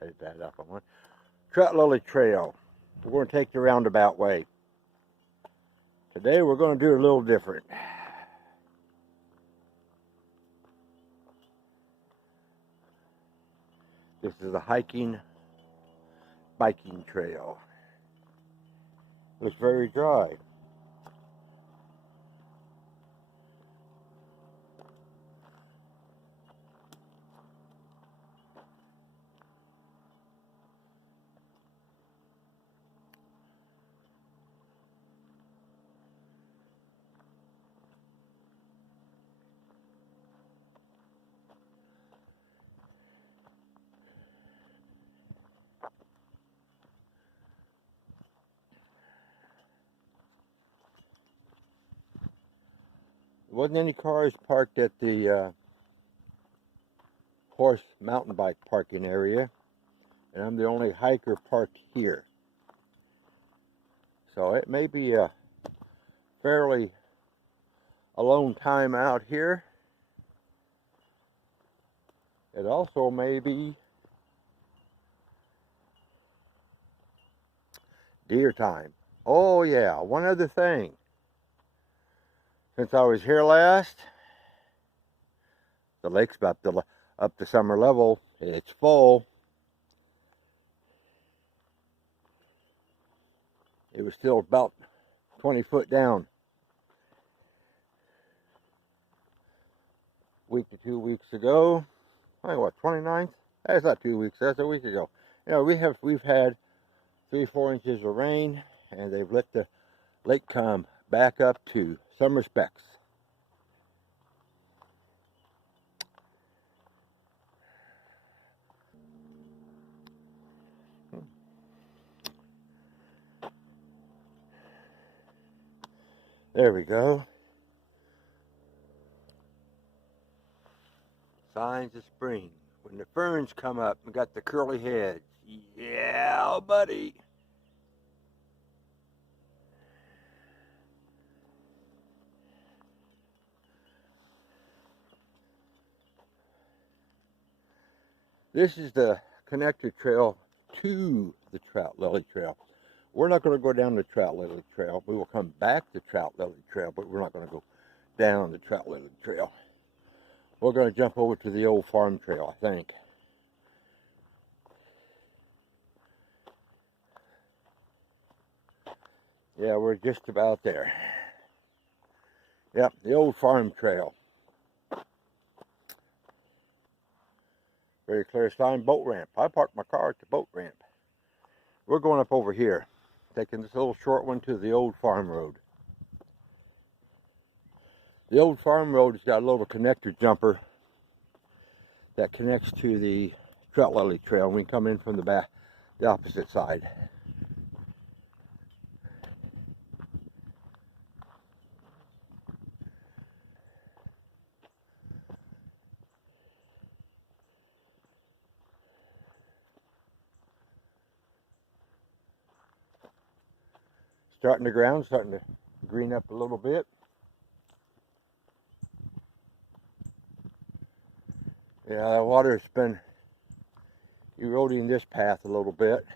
I did that up on one. Trout Lily Trail. We're going to take the roundabout way. Today we're going to do it a little different. This is a hiking, biking trail. Looks very dry. There wasn't any cars parked at the horse mountain bike parking area, and I'm the only hiker parked here. So it may be a fairly alone time out here. It also may be deer time. Oh yeah, one other thing. Since I was here last, the lake's about up to summer level. It's full. It was still about 20 foot down. Week to 2 weeks ago. I think what, 29th? That's not 2 weeks, that's a week ago. You know, we've had 3-4 inches of rain, and they've let the lake come back up to summer specs. There we go. Signs of spring. When the ferns come up and got the curly heads. Yeah, buddy. This is the connector trail to the Trout Lily Trail. We're not going to go down the Trout Lily Trail. We will come back to Trout Lily Trail, but we're not going to go down the Trout Lily Trail. We're going to jump over to the old farm trail, I think. Yeah, we're just about there. Yep, the old farm trail. Very clear sign, boat ramp. I parked my car at the boat ramp. We're going up over here, taking this little short one to the old farm road. The old farm road has got a little connector jumper that connects to the Trout Lily Trail. We can come in from the back, the opposite side. Starting the ground, starting to green up a little bit. Yeah, the water's been eroding this path a little bit.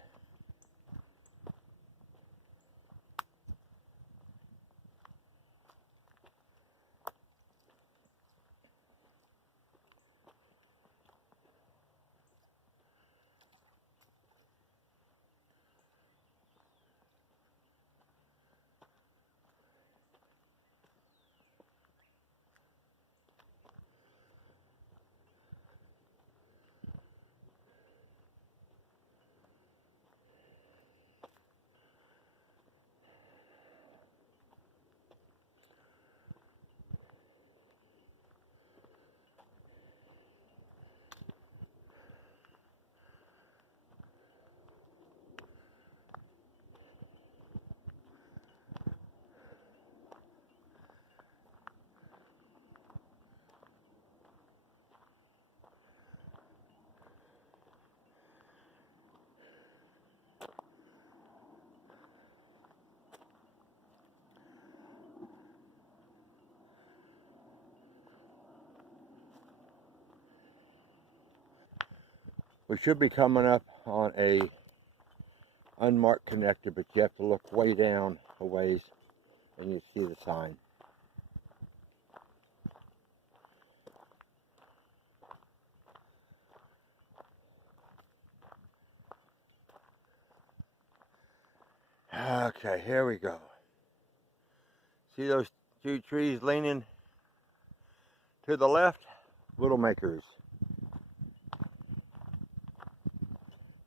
We should be coming up on a unmarked connector, but you have to look way down a ways and you see the sign. Okay, here we go. See those two trees leaning to the left? Widowmakers.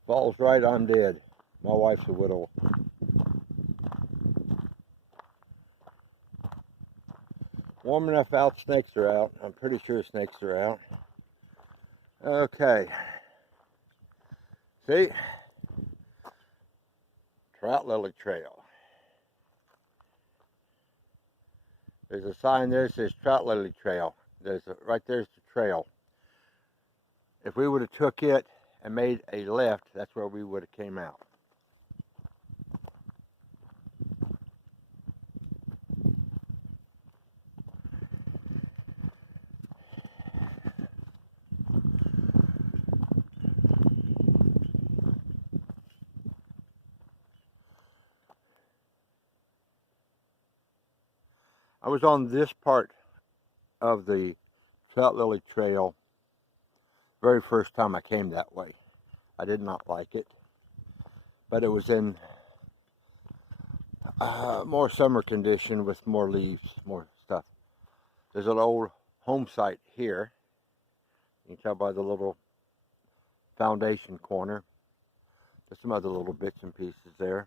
Falls right, I'm dead. My wife's a widow. Warm enough out, snakes are out. I'm pretty sure snakes are out. Okay. See? Trout Lily Trail. There's a sign there that says Trout Lily Trail. Right there's the trail. If we would have took it and made a left, that's where we would have came out. I was on this part of the Trout Lily Trail very first time I came that way. I did not like it, but it was in more summer condition with more leaves, more stuff. There's an old home site here. You can tell by the little foundation corner. There's some other little bits and pieces there.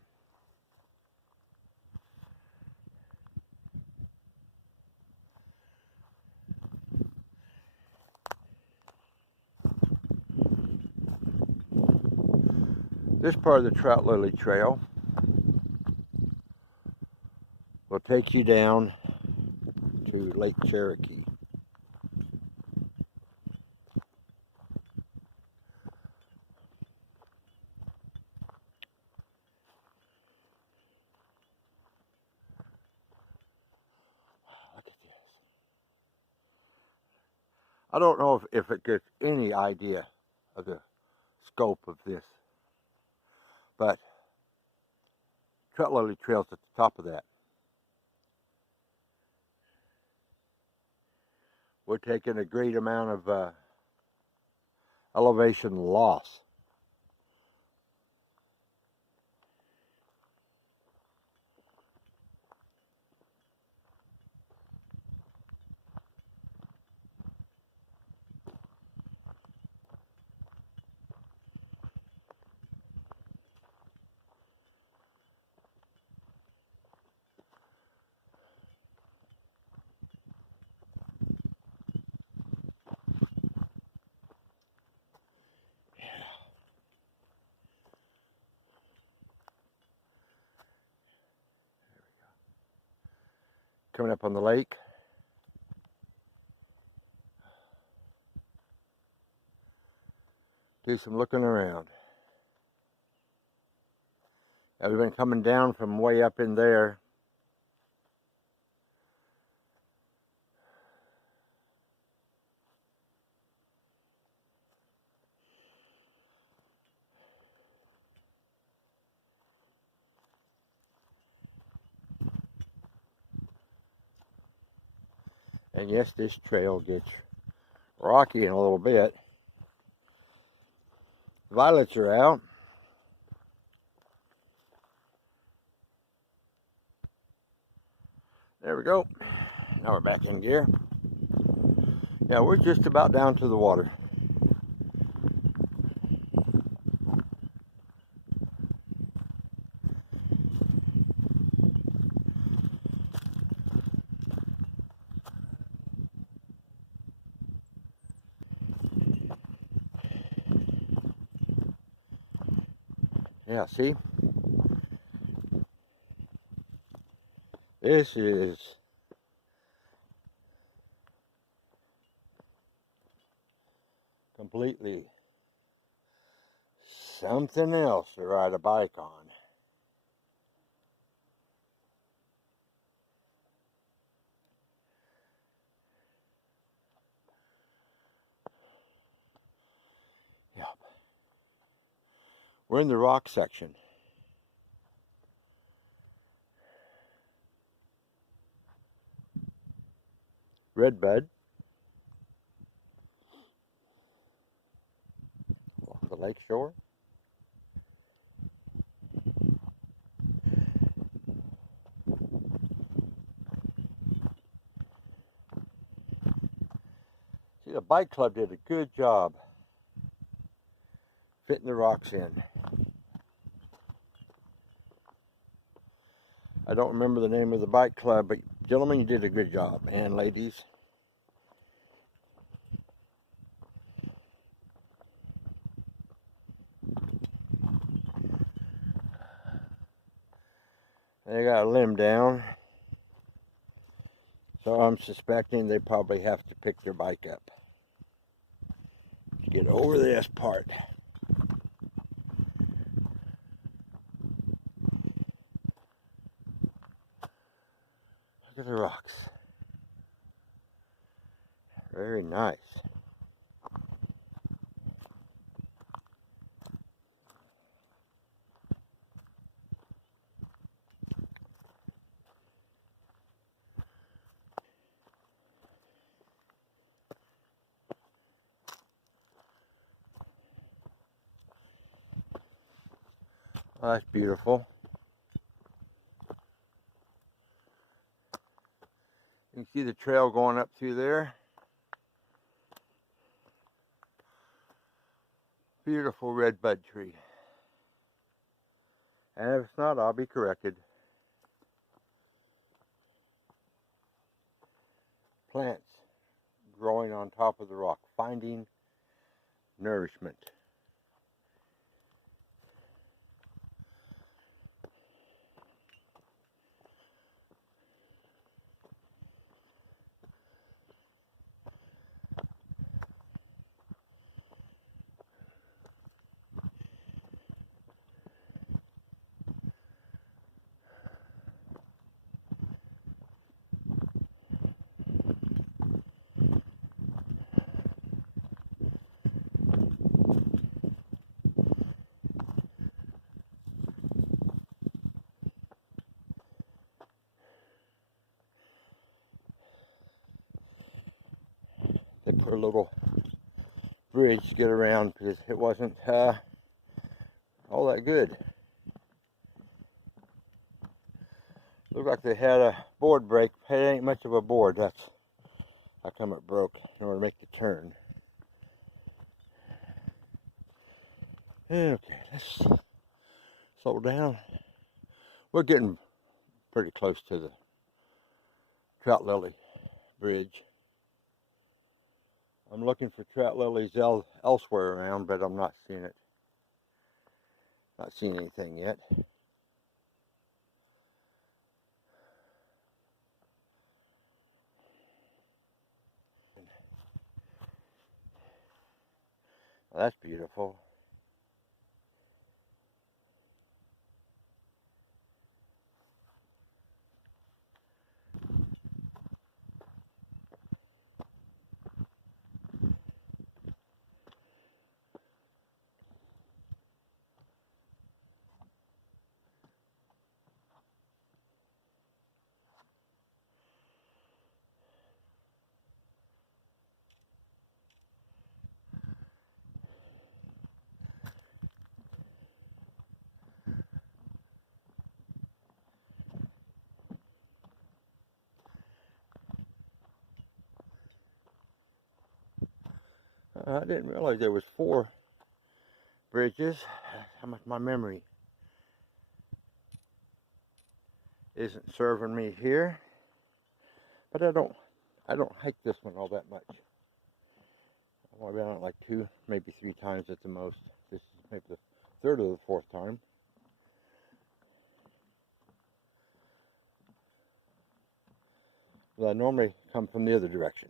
This part of the Trout Lily Trail will take you down to Lake Cherokee. Look at this. I don't know if it gives any idea of the scope of this, but Trout Lily Trail's at the top of that. We're taking a great amount of elevation loss. Coming up on the lake. Do some looking around. Now we've been coming down from way up in there. And yes, this trail gets rocky in a little bit. Violets are out. There we go. Now we're back in gear. Yeah, we're just about down to the water. Yeah, see? This is completely something else to ride a bike on. Yep. We're in the rock section. Redbud. Along the lake shore. See, the bike club did a good job fitting the rocks in. I don't remember the name of the bike club, but gentlemen, you did a good job, and ladies. They got a limb down, so I'm suspecting they probably have to pick their bike up to get over this part. Look at the rocks. Very nice. Oh, that's beautiful. You can see the trail going up through there. Beautiful redbud tree. And if it's not, I'll be corrected. Plants growing on top of the rock, finding nourishment. They put a little bridge to get around because it wasn't all that good. Looked like they had a board break. It ain't much of a board. That's how come it broke in order to make the turn. Okay, let's slow down. We're getting pretty close to the Trout Lily bridge. I'm looking for trout lilies elsewhere around, but I'm not seeing it. Not seeing anything yet. Well, that's beautiful. I didn't realize there was 4 bridges. How much my memory isn't serving me here. But I don't hike this one all that much. I've been on it like 2, maybe 3 times at the most. This is maybe the 3rd or the 4th time. But I normally come from the other direction.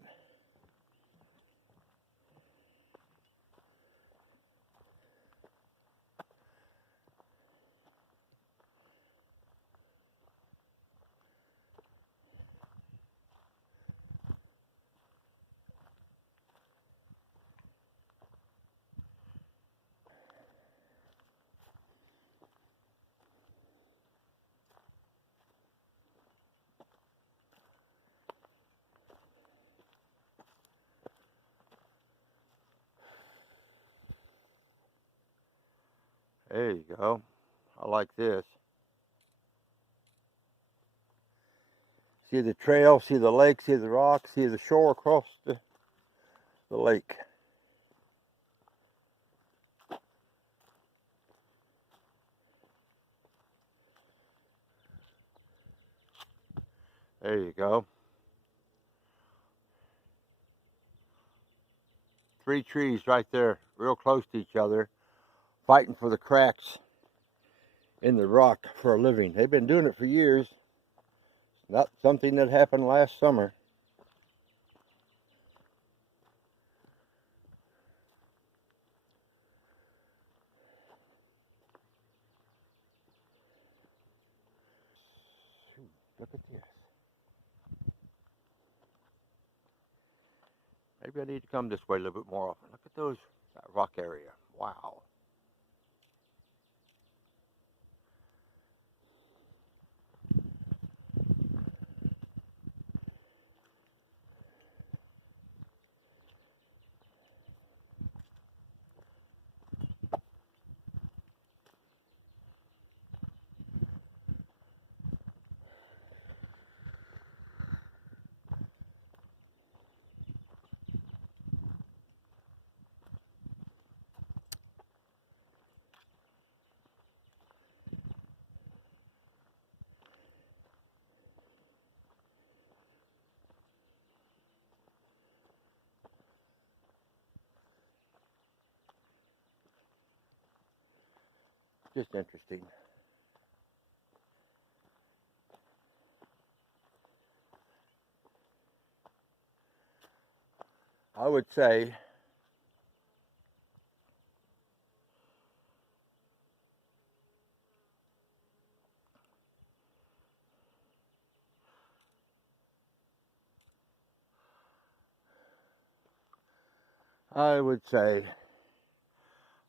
There you go. I like this. See the trail, see the lake, see the rocks, see the shore across the lake. There you go. 3 trees right there, real close to each other, fighting for the cracks in the rock for a living. They've been doing it for years. It's not something that happened last summer. Look at this. Maybe I need to come this way a little bit more often. Look at that rock area. Wow. Just interesting. I would say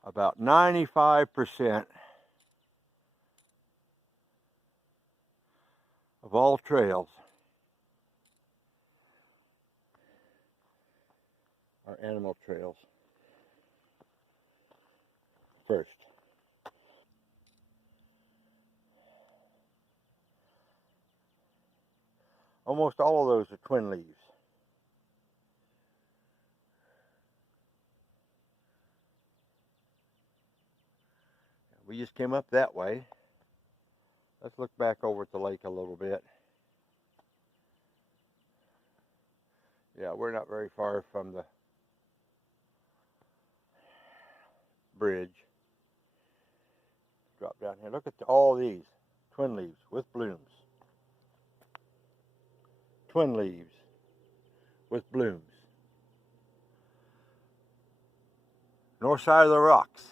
about 95% of all trails are animal trails first. Almost all of those are twin leaves. We just came up that way. Let's look back over at the lake a little bit. Yeah, we're not very far from the bridge. Drop down here. Look at all these twin leaves with blooms. Twin leaves with blooms. North side of the rocks.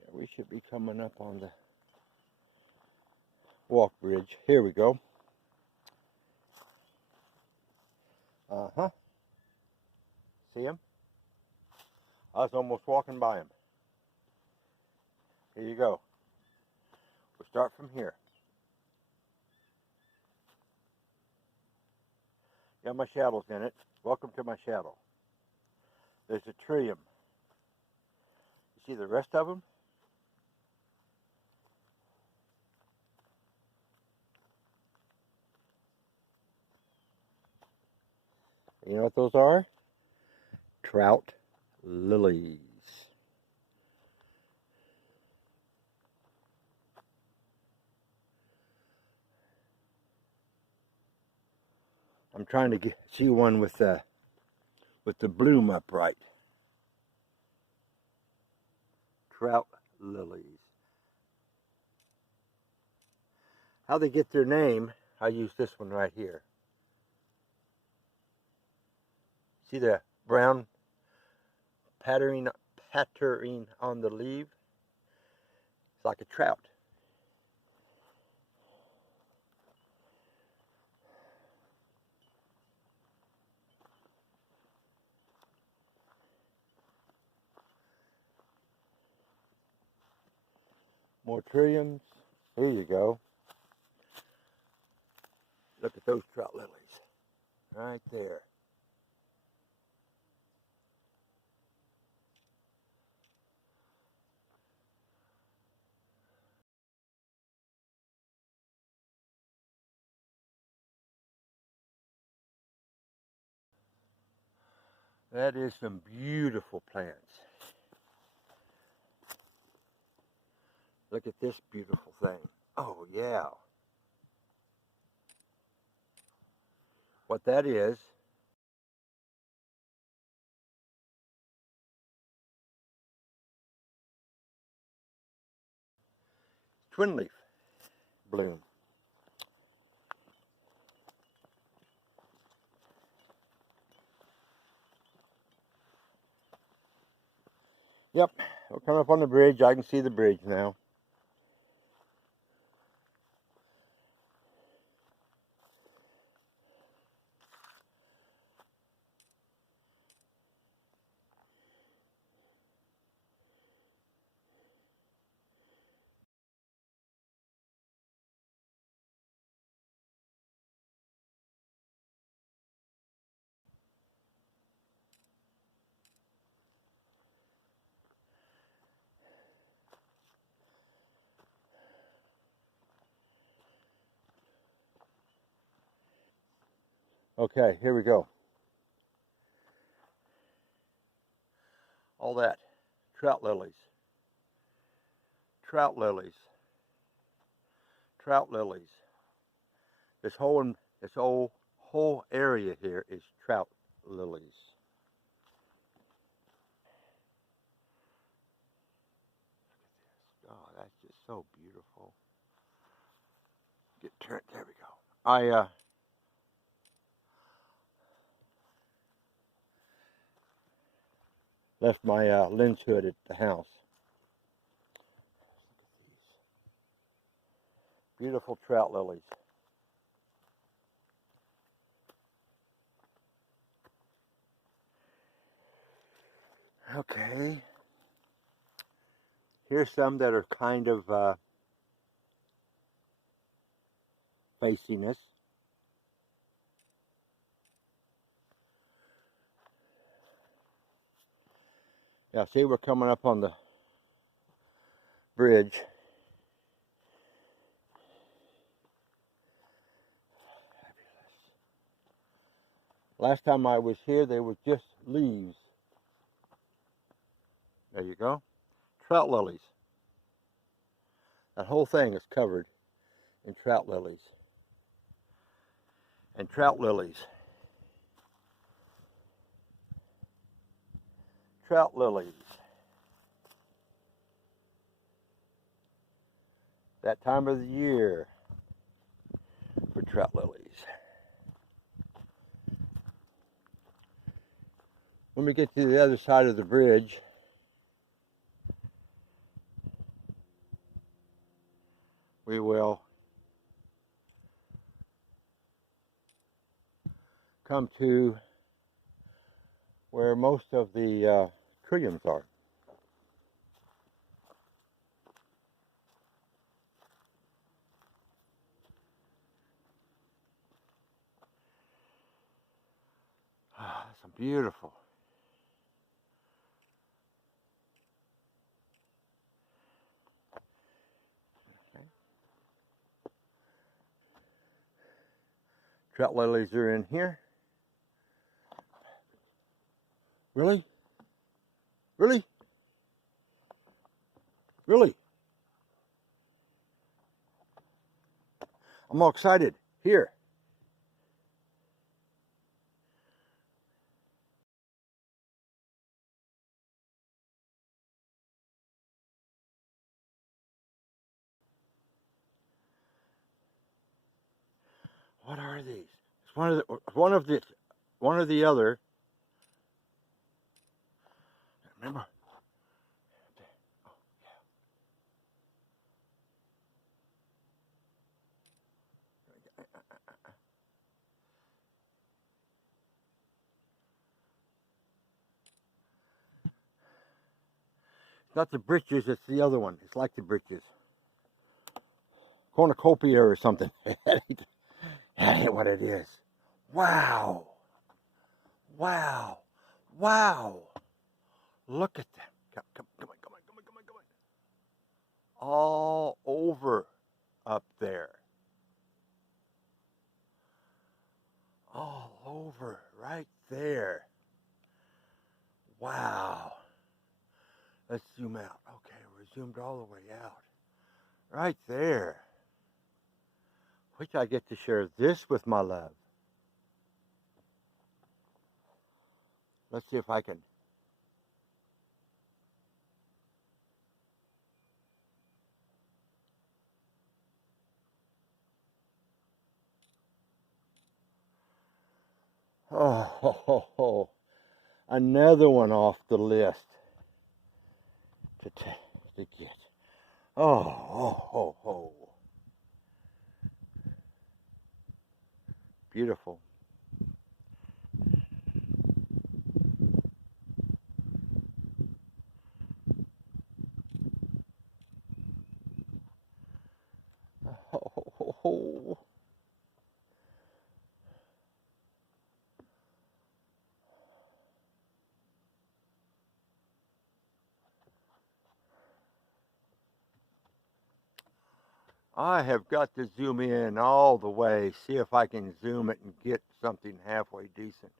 Yeah, we should be coming up on the walk bridge. Here we go. Uh-huh. See him? I was almost walking by him. Here you go. We'll start from here. Got my shadows in it. Welcome to my shadow. There's a trillium. You see the rest of them? You know what those are? Trout lilies. I'm trying to see one with the bloom upright. Trout lilies. How they get their name, I use this one right here. See the brown patterning on the leaf? It's like a trout. More trilliums. Here you go. Look at those trout lilies. Right there. That is some beautiful plants. Look at this beautiful thing. Oh yeah. What that is, twin leaf bloom. Yep, we'll come up on the bridge. I can see the bridge now. Okay, here we go. All that. Trout lilies. Trout lilies. Trout lilies. This whole area here is trout lilies. Oh, that's just so beautiful. Get turned. There we go. I left my lens hood at the house. Beautiful trout lilies. Okay. Here's some that are kind of facing us. Now, see, we're coming up on the bridge. Last time I was here, they were just leaves. There you go. Trout lilies. That whole thing is covered in trout lilies. And trout lilies. Trout lilies. That time of the year for trout lilies. When we get to the other side of the bridge, we will come to where most of the trilliums are. Some beautiful. Okay. Trout lilies are in here. Really? Really? Really? I'm all excited. Here. What are these? It's one of the other. Remember? It's not the britches, it's the other one. It's like the britches. cornucopia or something. That ain't what it is. Wow. Wow. Wow. Look at that. Come on, come on, come on, come on, come on. All over up there. All over right there. Wow. Let's zoom out. Okay, we're zoomed all the way out. Right there. Which I get to share this with my love. Let's see if I can. Oh, another one off the list to get. Oh. Beautiful. Oh. I have got to zoom in all the way, see if I can zoom it and get something halfway decent.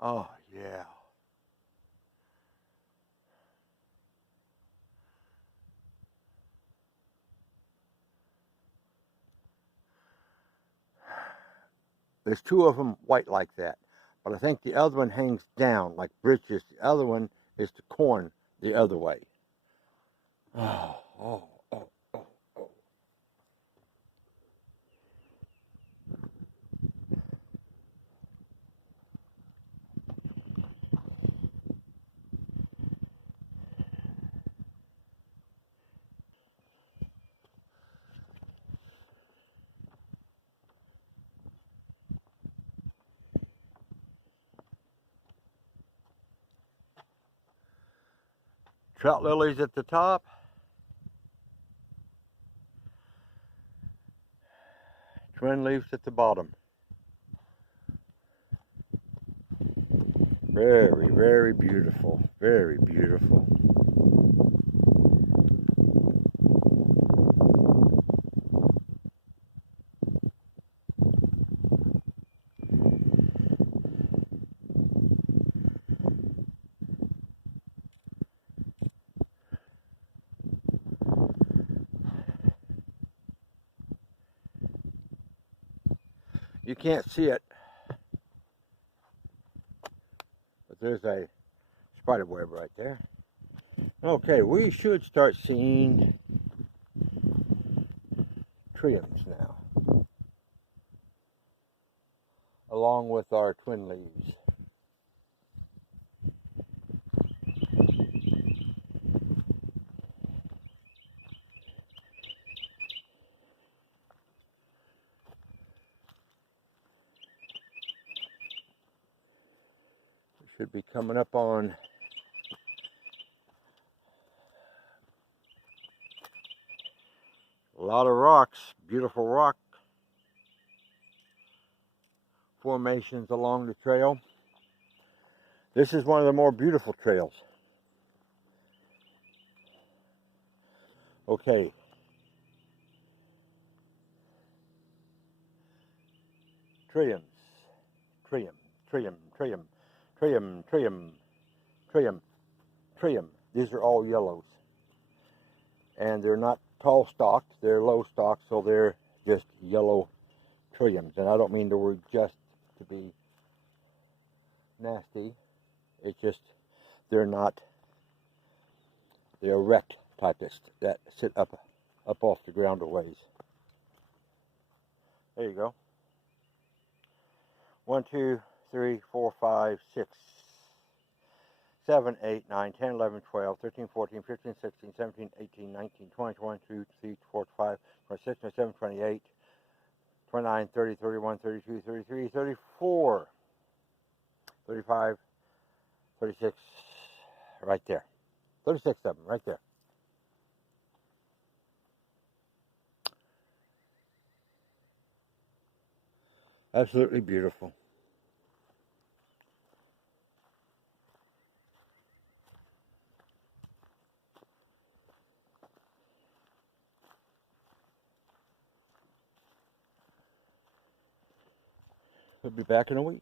Oh, yeah. There's two of them white like that, but I think the other one hangs down like britches. The other one is the corn the other way. Oh. Trout lilies at the top. Twin leaves at the bottom. Very, very beautiful. Very beautiful. You can't see it, but there's a spider web right there. Okay, we should start seeing triums now, along with our twin leaves. We should be coming up on a lot of rocks, beautiful rock formations along the trail. This is one of the more beautiful trails. Okay. Triums, trium, trium, trium, trium, trium, trium, trium. These are all yellows. And they're not tall stalked, they're low stalked, so they're just yellow triums. And I don't mean the word just to be nasty. It's just they're not the erect typists that sit up off the ground a ways. There you go. 1, 2, 3, 4, 5, 6, 7, 8, 9, 10, 11, 12, 13, 14, 15, 16, 17, 18, 19, 20, 21, 22, 23, 24, 25, 26, 27, 28, 29, 30, 31, 32, 33, 34. 35, 36, right there. 36 of them, right there. Absolutely beautiful. We'll be back in a week.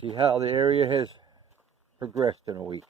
See how the area has progressed in a week.